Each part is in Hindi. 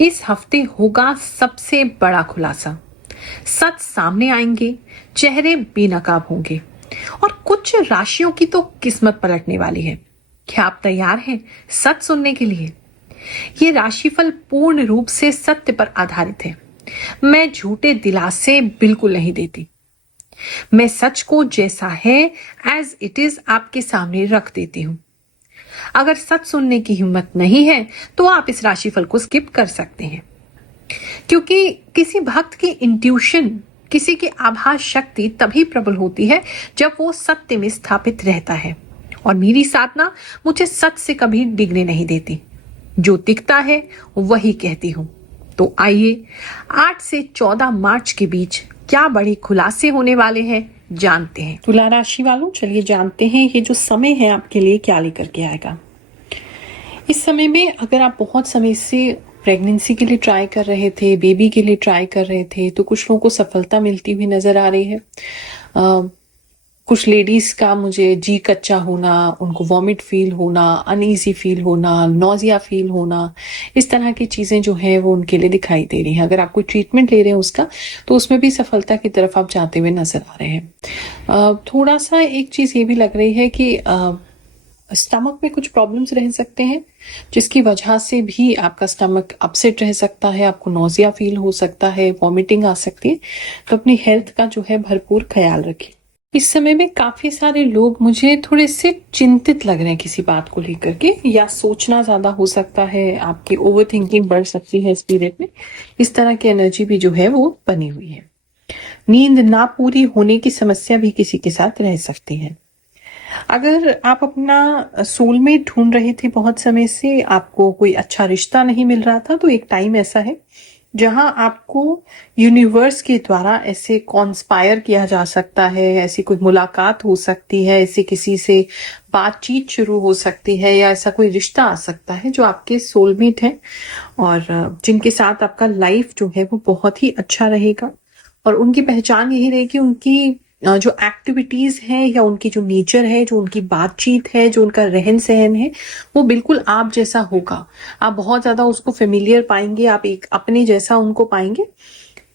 इस हफ्ते होगा सबसे बड़ा खुलासा। सच सामने आएंगे, चेहरे बेनकाब होंगे और कुछ राशियों की तो किस्मत पलटने वाली है। क्या आप तैयार हैं सच सुनने के लिए? ये राशिफल पूर्ण रूप से सत्य पर आधारित है। मैं झूठे दिलासे बिल्कुल नहीं देती। मैं सच को जैसा है एज इट इज आपके सामने रख देती हूँ। अगर सच सुनने की हिम्मत नहीं है तो आप इस राशिफल को स्किप कर सकते हैं, क्योंकि किसी भक्त की इंट्यूशन, किसी की आभास शक्ति तभी प्रबल होती है जब वो सत्य में स्थापित रहता है। और मेरी साधना मुझे सच से कभी डिगने नहीं देती। जो दिखता है वही कहती हूँ। तो आइए 8 से 14 मार्च के बीच क्या बड़े खुलासे होने वाले हैं जानते हैं। तुला राशि वालों, चलिए जानते हैं ये जो समय है आपके लिए क्या लेकर के आएगा। इस समय में अगर आप बहुत समय से प्रेगनेंसी के लिए ट्राई कर रहे थे, बेबी के लिए ट्राई कर रहे थे, तो कुछ लोगों को सफलता मिलती हुई नजर आ रही है। कुछ लेडीज का मुझे जी कच्चा होना, उनको वॉमिट फील होना, अनईजी फील होना, नोजिया फील होना, इस तरह की चीजें जो है वो उनके लिए दिखाई दे रही हैं। अगर आप कोई ट्रीटमेंट ले रहे हैं उसका, तो उसमें भी सफलता की तरफ आप जाते हुए नजर आ रहे हैं। थोड़ा सा एक चीज ये भी लग रही है कि स्टमक में कुछ प्रॉब्लम्स रह सकते हैं, जिसकी वजह से भी आपका स्टमक अपसेट रह सकता है, आपको नोजिया फील हो सकता है, वॉमिटिंग आ सकती है। तो अपनी हेल्थ का जो है भरपूर ख्याल रखें। इस समय में काफी सारे लोग मुझे थोड़े से चिंतित लग रहे हैं किसी बात को लेकर के, या सोचना ज्यादा हो सकता है, आपकी ओवर थिंकिंग बढ़ सकती है इस पीरियड में। इस तरह की एनर्जी भी जो है वो बनी हुई है। नींद ना पूरी होने की समस्या भी किसी के साथ रह सकती है। अगर आप अपना सोलमेट ढूंढ रहे थे बहुत समय से, आपको कोई अच्छा रिश्ता नहीं मिल रहा था, तो एक टाइम ऐसा है जहां आपको यूनिवर्स के द्वारा ऐसे कॉन्स्पायर किया जा सकता है, ऐसी कोई मुलाकात हो सकती है, ऐसे किसी से बातचीत शुरू हो सकती है, या ऐसा कोई रिश्ता आ सकता है जो आपके सोलमेट है और जिनके साथ आपका लाइफ जो है वो बहुत ही अच्छा रहेगा। और उनकी पहचान यही रहेगी, उनकी जो एक्टिविटीज है या उनकी जो नेचर है, जो उनकी बातचीत है, जो उनका रहन सहन है, वो बिल्कुल आप जैसा होगा। आप बहुत ज्यादा उसको फेमिलियर पाएंगे, आप एक अपने जैसा उनको पाएंगे।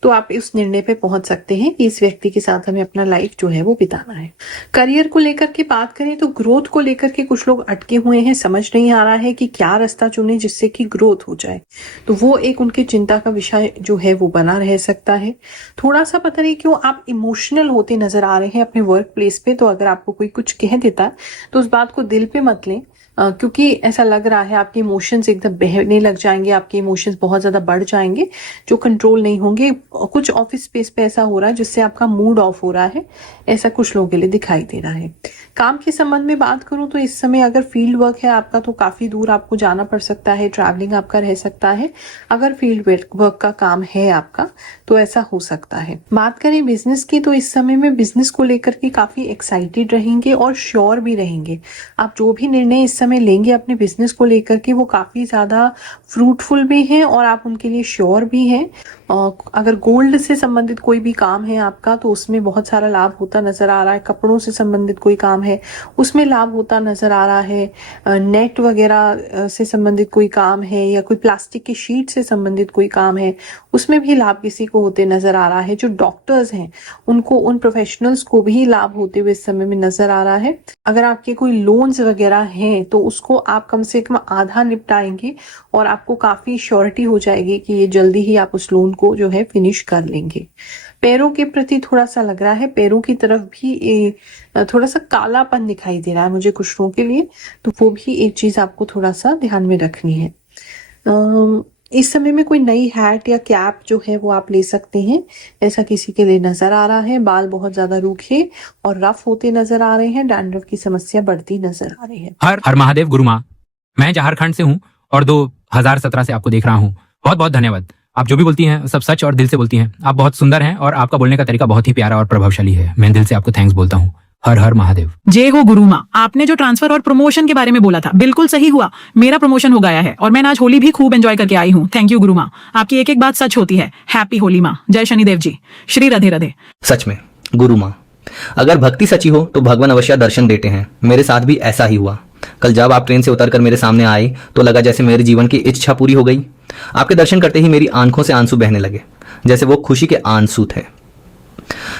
तो आप इस निर्णय पे पहुंच सकते हैं कि इस व्यक्ति के साथ हमें अपना लाइफ जो है वो बिताना है। करियर को लेकर के बात करें तो ग्रोथ को लेकर के कुछ लोग अटके हुए हैं, समझ नहीं आ रहा है कि क्या रास्ता चुने जिससे कि ग्रोथ हो जाए। तो वो एक उनकी चिंता का विषय जो है वो बना रह सकता है। थोड़ा सा पता नहीं क्यों आप इमोशनल होते नजर आ रहे हैं अपने वर्क प्लेस पे। तो अगर आपको कोई कुछ कह देता है तो उस बात को दिल पे मत लें, क्योंकि ऐसा लग रहा है आपके इमोशंस एकदम बहने लग जाएंगे, आपके इमोशंस बहुत ज्यादा बढ़ जाएंगे जो कंट्रोल नहीं होंगे। कुछ ऑफिस स्पेस पे ऐसा हो रहा है जिससे आपका मूड ऑफ हो रहा है, ऐसा कुछ लोगों के लिए दिखाई दे रहा है। काम के संबंध में बात करूं तो इस समय अगर फील्ड वर्क है आपका तो काफी दूर आपको जाना पड़ सकता है, ट्रैवलिंग आपका रह सकता है। अगर फील्ड वर्क का काम है आपका तो ऐसा हो सकता है। बात करें बिजनेस की तो इस समय में बिजनेस को लेकर के काफी एक्साइटेड रहेंगे और श्योर भी रहेंगे। आप जो भी निर्णय इस समय लेंगे अपने बिजनेस को लेकर के वो काफी ज्यादा फ्रूटफुल भी हैं और आप उनके लिए श्योर भी हैं। अगर गोल्ड से संबंधित कोई भी काम है आपका तो उसमें बहुत सारा लाभ होता नजर आ रहा है। कपड़ों से संबंधित कोई काम है उसमें लाभ होता नजर आ रहा है। नेट वगैरह से संबंधित कोई काम है या कोई प्लास्टिक की शीट से संबंधित कोई काम है उसमें भी लाभ किसी को होते नजर आ रहा है। जो डॉक्टर्स हैं उनको, उन प्रोफेशनल्स को भी लाभ होते हुए इस समय में नजर आ रहा है। अगर आपके कोई लोन्स वगैरह हैं तो उसको आप कम से कम आधा निपटाएंगे और आपको काफी श्योरिटी हो जाएगी कि ये जल्दी ही आप उस लोन को जो है फिनिश कर लेंगे। पैरों के प्रति थोड़ा सा लग रहा है, पैरों की तरफ भी थोड़ा सा कालापन दिखाई दे रहा है मुझे कुछ लोगों के लिए, तो वो भी एक चीज आपको थोड़ा सा ध्यान में रखनी है। इस समय में कोई नई हैट या कैप जो है वो आप ले सकते हैं, ऐसा किसी के लिए नजर आ रहा है। बाल बहुत ज्यादा रूखे और रफ होते नजर आ रहे हैं, डैंड्रफ की समस्या बढ़ती नजर आ रही है। हर हर महादेव गुरु माँ, मैं झारखंड से हूँ और 2017 से आपको देख रहा हूँ। बहुत बहुत धन्यवाद। आप जो भी बोलती हैं सब सच और दिल से बोलती हैं। आप बहुत सुंदर हैं और आपका बोलने का तरीका बहुत ही प्यारा और प्रभावशाली है। मैं दिल से आपको थैंक्स बोलता हूँ। हर हर महादेव। जय हो गुरु माँ। आपने जो ट्रांसफर और प्रमोशन के बारे में बोला था बिल्कुल सही हुआ। मेरा प्रमोशन हो गया है और मैं आज होली भी खूब एंजॉय करके आई हूँ। थैंक यू गुरु माँ, आपकी एक एक बात सच होती है। हैप्पी होली माँ। जय शनिदेव जी। श्री राधे राधे। सच में गुरु माँ, अगर भक्ति सच्ची हो तो भगवान अवश्य दर्शन देते हैं। मेरे साथ भी ऐसा ही हुआ। कल जब आप ट्रेन से उतरकर मेरे सामने आए तो लगा जैसे मेरे जीवन की इच्छा पूरी हो गई। आपके दर्शन करते ही मेरी आंखों से आंसू बहने लगे, जैसे वो खुशी के आंसू थे।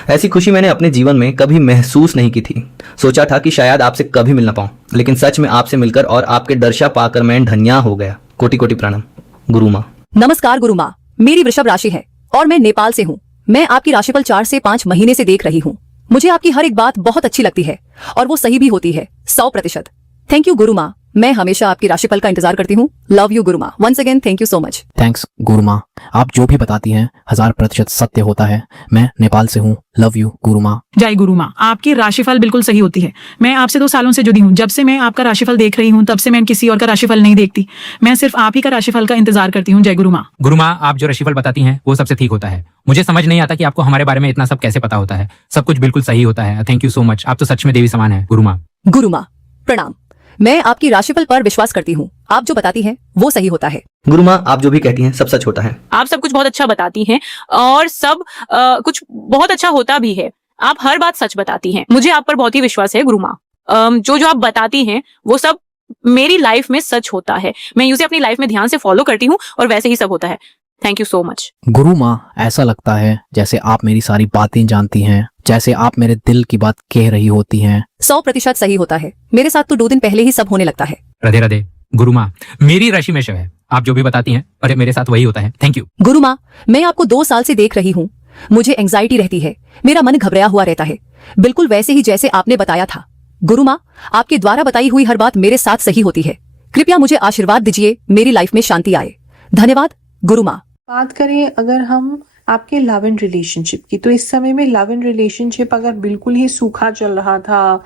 ऐसी खुशी मैंने अपने जीवन में कभी महसूस नहीं की थी। सोचा था कि शायद आपसे कभी मिल ना पाऊं, लेकिन सच में आपसे मिलकर और आपके दर्शन पाकर मैं धन्या हो गया। कोटि कोटि प्रणाम गुरु माँ। नमस्कार गुरु माँ, मेरी वृषभ राशि है और मैं नेपाल से हूँ। मैं आपकी राशिफल 4 से 5 महीने से देख रही हूँ। मुझे आपकी हर एक बात बहुत अच्छी लगती है और वो सही भी होती है 100%। थैंक यू गुरु माँ, मैं हमेशा आपकी राशिफल का इंतजार करती हूँ। लव यू गुरु माँ, once again thank you so much. Thanks गुरु माँ, आप जो भी बताती हैं 1000% सत्य होता है। मैं नेपाल से हूँ। लव यू गुरु माँ। जय गुरु माँ, आपकी राशिफल बिल्कुल सही होती है। मैं आपसे 2 सालों से जुड़ी हूँ। जब से मैं आपका राशिफल देख रही हूँ तब से मैं किसी और का राशिफल नहीं देखती। मैं सिर्फ आप ही का राशिफल का इंतजार करती हूँ। जय गुरु माँ। गुरु माँ, आप जो राशिफल बताती हैं वो सबसे ठीक होता है। मुझे समझ नहीं आता कि आपको हमारे बारे में इतना सब कैसे पता होता है। सब कुछ बिल्कुल सही होता है। थैंक यू सो मच, आप तो सच में देवी समान है गुरु माँ। गुरु माँ प्रणाम, मैं आपकी राशिफल पर विश्वास करती हूँ। आप जो बताती हैं वो सही होता है। गुरु माँ, आप जो भी कहती हैं सब सच होता है। आप सब कुछ बहुत अच्छा बताती हैं और सब कुछ बहुत अच्छा होता भी है। आप हर बात सच बताती हैं। मुझे आप पर बहुत ही विश्वास है गुरु माँ। जो जो आप बताती हैं वो सब मेरी लाइफ में सच होता है। मैं उसे अपनी लाइफ में ध्यान से फॉलो करती हूँ और वैसे ही सब होता है। Thank you so much. गुरु माँ, ऐसा लगता है जैसे आप मेरी सारी बातें जानती हैं, जैसे आप मेरे दिल की बात कह रही होती हैं। 100% सही होता है। मेरे साथ तो 2 दिन पहले ही सब होने लगता है। राधे राधे गुरु माँ, मेरी राशि में शव है। आप जो भी बताती हैं अरे मेरे साथ वही होता है। थैंक यू गुरु माँ, मैं आपको 2 साल से देख रही हूँ। मुझे एंजाइटी रहती है, मेरा मन घबराया हुआ रहता है, बिल्कुल वैसे ही जैसे आपने बताया था। गुरु माँ, आपके द्वारा बताई हुई हर बात मेरे साथ सही होती है। कृपया मुझे आशीर्वाद दीजिए, मेरी लाइफ में शांति आए। धन्यवाद गुरु माँ। बात करें अगर हम आपके लव एंड रिलेशनशिप की, तो इस समय में लव एंड रिलेशनशिप अगर बिल्कुल ही सूखा चल रहा था,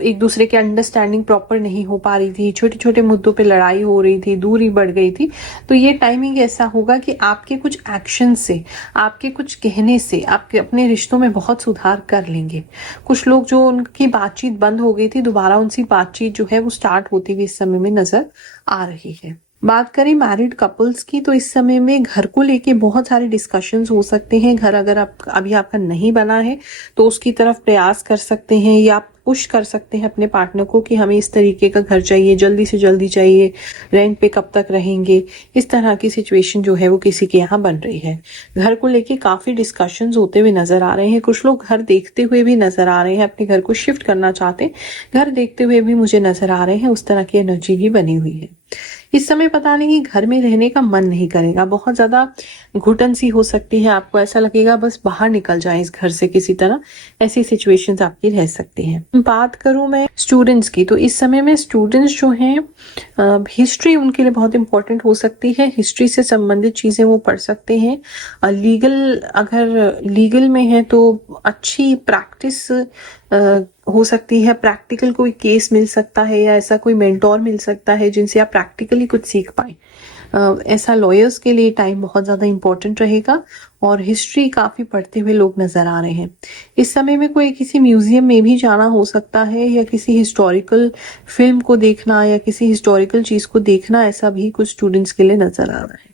एक दूसरे के अंडरस्टैंडिंग प्रॉपर नहीं हो पा रही थी, छोटे छोटे मुद्दों पे लड़ाई हो रही थी, दूरी बढ़ गई थी, तो ये टाइमिंग ऐसा होगा कि आपके कुछ एक्शन से, आपके कुछ कहने से आपके अपने रिश्तों में बहुत सुधार कर लेंगे। कुछ लोग जो उनकी बातचीत बंद हो गई थी, दोबारा उनसी बातचीत जो है वो स्टार्ट होती हुई इस समय में नजर आ रही है। बात करें मैरिड कपल्स की, तो इस समय में घर को लेके बहुत सारे डिस्कशंस हो सकते हैं। घर अगर आप अभी आपका नहीं बना है तो उसकी तरफ प्रयास कर सकते हैं या पुश कर सकते हैं अपने पार्टनर को कि हमें इस तरीके का घर चाहिए, जल्दी से जल्दी चाहिए, रेंट पे कब तक रहेंगे, इस तरह की सिचुएशन जो है वो किसी के यहाँ बन रही है। घर को लेके काफी डिस्कशंस होते हुए नजर आ रहे हैं। कुछ लोग घर देखते हुए भी नजर आ रहे हैं, अपने घर को शिफ्ट करना चाहते हैं, घर देखते हुए भी मुझे नजर आ रहे हैं। उस तरह की एनर्जी भी बनी हुई है। इस समय पता नहीं घर में रहने का मन नहीं करेगा, बहुत ज्यादा घुटन सी हो सकती है, आपको ऐसा लगेगा बस बाहर निकल जाए इस घर से किसी तरह। ऐसी सिचुएशंस आपकी रह सकती हैं। बात करूं मैं स्टूडेंट्स की, तो इस समय में स्टूडेंट्स जो हैं हिस्ट्री उनके लिए बहुत इंपॉर्टेंट हो सकती है। हिस्ट्री से संबंधित चीजें वो पढ़ सकते हैं। लीगल अगर लीगल में है तो अच्छी प्रैक्टिस हो सकती है। प्रैक्टिकल कोई केस मिल सकता है या ऐसा कोई मेंटोर मिल सकता है जिनसे आप प्रैक्टिकली कुछ सीख पाए। ऐसा लॉयर्स के लिए टाइम बहुत ज़्यादा इंपॉर्टेंट रहेगा और हिस्ट्री काफ़ी पढ़ते हुए लोग नज़र आ रहे हैं। इस समय में कोई किसी म्यूजियम में भी जाना हो सकता है या किसी हिस्टोरिकल फिल्म को देखना या किसी हिस्टोरिकल चीज़ को देखना, ऐसा भी कुछ स्टूडेंट्स के लिए नज़र आ रहा है।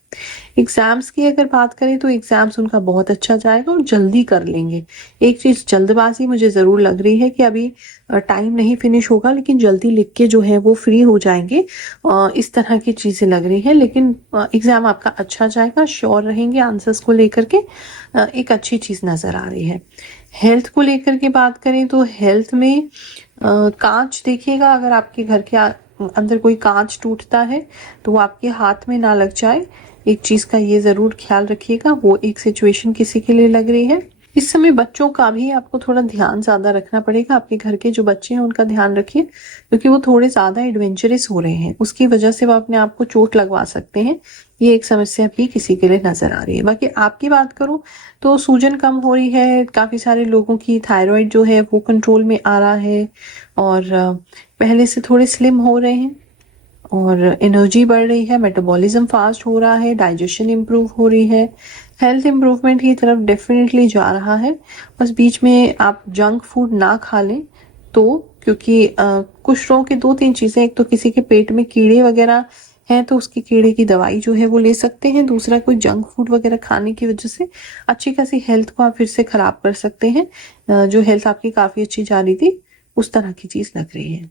एग्जाम्स की अगर बात करें तो एग्जाम्स उनका बहुत अच्छा जाएगा और जल्दी कर लेंगे। एक चीज जल्दबाजी मुझे जरूर लग रही है कि अभी टाइम नहीं फिनिश होगा, लेकिन जल्दी लिख के जो है वो फ्री हो जाएंगे। इस तरह की चीजें लग रही है, लेकिन एग्जाम आपका अच्छा जाएगा, श्योर रहेंगे आंसर्स को लेकर के। एक अच्छी चीज नजर आ रही है। हेल्थ को लेकर के बात करें तो हेल्थ में कांच देखिएगा, अगर आपके घर के अंदर कोई कांच टूटता है तो वो आपके हाथ में ना लग जाए। एक चीज का ये जरूर ख्याल रखिएगा, वो एक सिचुएशन किसी के लिए लग रही है। इस समय बच्चों का भी आपको थोड़ा ध्यान ज्यादा रखना पड़ेगा। आपके घर के जो बच्चे हैं उनका ध्यान रखिए, क्योंकि वो थोड़े ज्यादा एडवेंचरस हो रहे हैं, उसकी वजह से वो अपने आप को चोट लगवा सकते हैं। ये एक समस्या भी किसी के लिए नजर आ रही है। बाकी आपकी बात करूं तो सूजन कम हो रही है। काफी सारे लोगों की थायराइड जो है वो कंट्रोल में आ रहा है और पहले से थोड़े स्लिम हो रहे हैं और एनर्जी बढ़ रही है, मेटाबॉलिज्म फास्ट हो रहा है, डाइजेशन इम्प्रूव हो रही है, हेल्थ इम्प्रूवमेंट की तरफ डेफिनेटली जा रहा है। बस बीच में आप जंक फूड ना खा लें तो, क्योंकि कुछ लोगों की 2-3 चीज़ें, एक तो किसी के पेट में कीड़े वगैरह हैं तो उसकी कीड़े की दवाई जो है वो ले सकते हैं। दूसरा, कोई जंक फूड वगैरह खाने की वजह से अच्छी खासी हेल्थ को आप फिर से खराब कर सकते हैं। जो हेल्थ आपकी काफ़ी अच्छी जा रही थी उस तरह की चीज़ लग रही है।